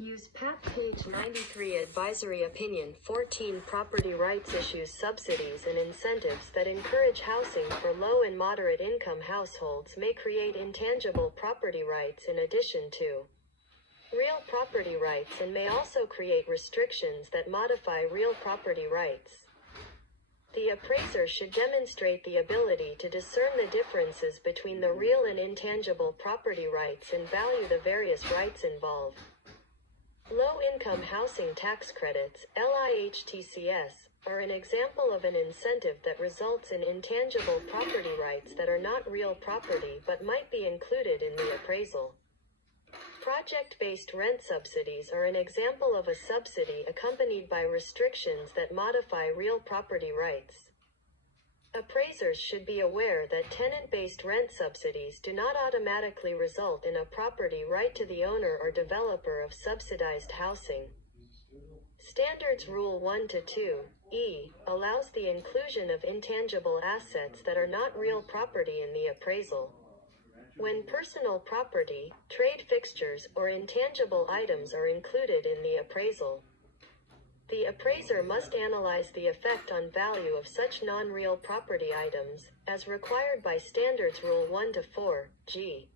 USPAP page 93 Advisory Opinion 14 Property rights issues subsidies and incentives that encourage housing for low and moderate income households may create intangible property rights in addition to real property rights and may also create restrictions that modify real property rights. The appraiser should demonstrate the ability to discern the differences between the real and intangible property rights and value the various rights involved. Low-income housing tax credits, LIHTCS, are an example of an incentive that results in intangible property rights that are not real property but might be included in the appraisal. Project-based rent subsidies are an example of a subsidy accompanied by restrictions that modify real property rights. Appraisers should be aware that tenant-based rent subsidies do not automatically result in a property right to the owner or developer of subsidized housing. Standards Rule 1-2(e) allows the inclusion of intangible assets that are not real property in the appraisal. When personal property, trade fixtures, or intangible items are included in the appraisal, the appraiser must analyze the effect on value of such non-real property items, as required by Standards Rule 1-4(g).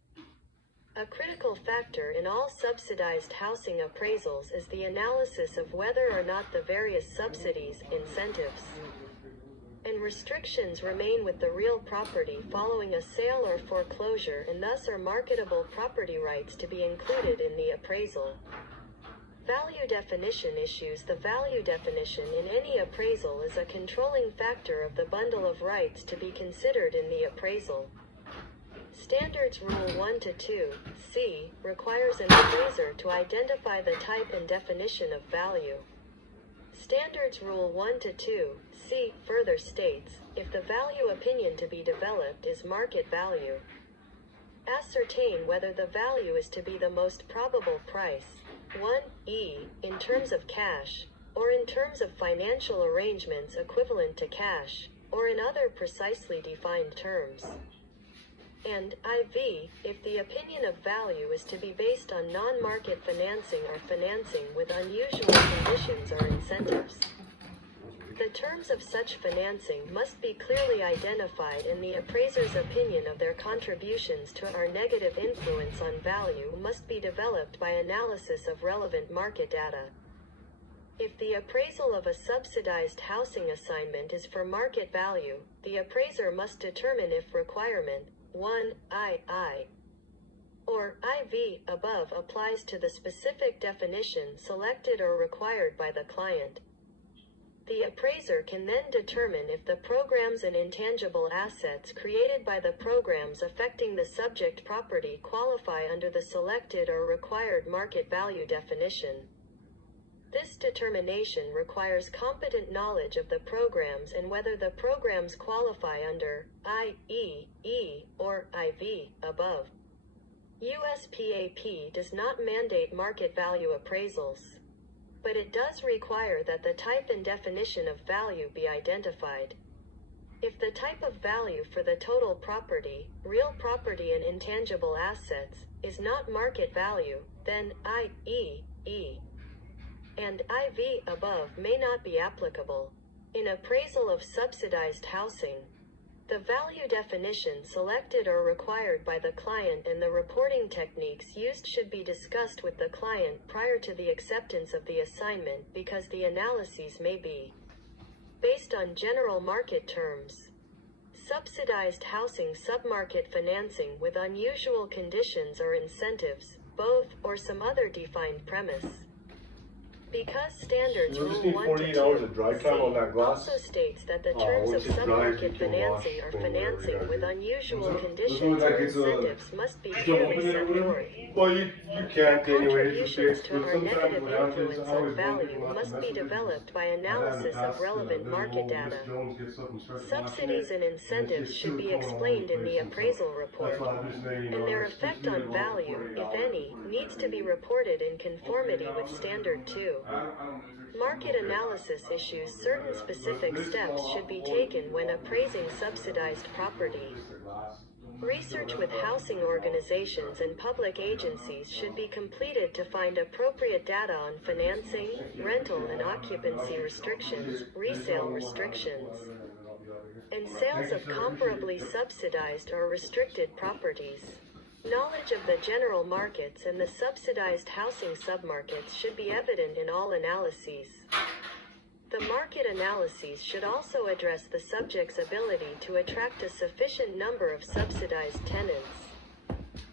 A critical factor in all subsidized housing appraisals is the analysis of whether or not the various subsidies, incentives, and restrictions remain with the real property following a sale or foreclosure and thus are marketable property rights to be included in the appraisal. Value definition issues. The value definition in any appraisal is a controlling factor of the bundle of rights to be considered in the appraisal. Standards Rule 1-2(c) requires an appraiser to identify the type and definition of value. Standards Rule 1-2(c) further states, if the value opinion to be developed is market value, ascertain whether the value is to be the most probable price, 1(e), in terms of cash, or in terms of financial arrangements equivalent to cash, or in other precisely defined terms, and IV, if the opinion of value is to be based on non-market financing or financing with unusual conditions or incentives. The terms of such financing must be clearly identified and the appraiser's opinion of their contributions to or negative influence on value must be developed by analysis of relevant market data. If the appraisal of a subsidized housing assignment is for market value, the appraiser must determine if requirement 1II or IV above applies to the specific definition selected or required by the client. The appraiser can then determine if the programs and intangible assets created by the programs affecting the subject property qualify under the selected or required market value definition. This determination requires competent knowledge of the programs and whether the programs qualify under IE, E, or IV, above. USPAP does not mandate market value appraisals, but it does require that the type and definition of value be identified. If the type of value for the total property, real property and intangible assets, is not market value, then IE, E, and IV above may not be applicable. In appraisal of subsidized housing, the value definition selected or required by the client and the reporting techniques used should be discussed with the client prior to the acceptance of the assignment because the analyses may be based on general market terms. Subsidized housing submarket financing with unusual conditions or incentives, both, or some other defined premise. Because Standards Rule 1-2 also states that the terms of submarket financing or financing with unusual conditions or incentives must be clearly set forth. Contributions to or negative influence on value must be developed by analysis of relevant market data. Subsidies and incentives should be explained in the appraisal report, and their effect on value, if any, needs to be reported in conformity with Standard 2. Market analysis issues. Certain specific steps should be taken when appraising subsidized property. Research with housing organizations and public agencies should be completed to find appropriate data on financing, rental and occupancy restrictions, resale restrictions, and sales of comparably subsidized or restricted properties. Knowledge of the general markets and the subsidized housing submarkets should be evident in all analyses. The market analyses should also address the subject's ability to attract a sufficient number of subsidized tenants.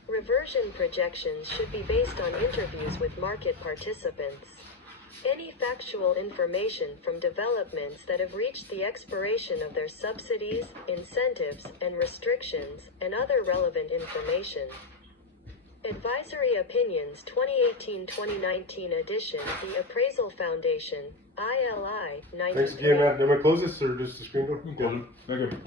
Reversion projections should be based on interviews with market participants. Any factual information from developments that have reached the expiration of their subsidies, incentives, and restrictions, and other relevant information. Advisory Opinions 2018-2019 edition, The Appraisal Foundation, ILI 93. Thanks again, Matt. Am I close this or just the screen door? Okay.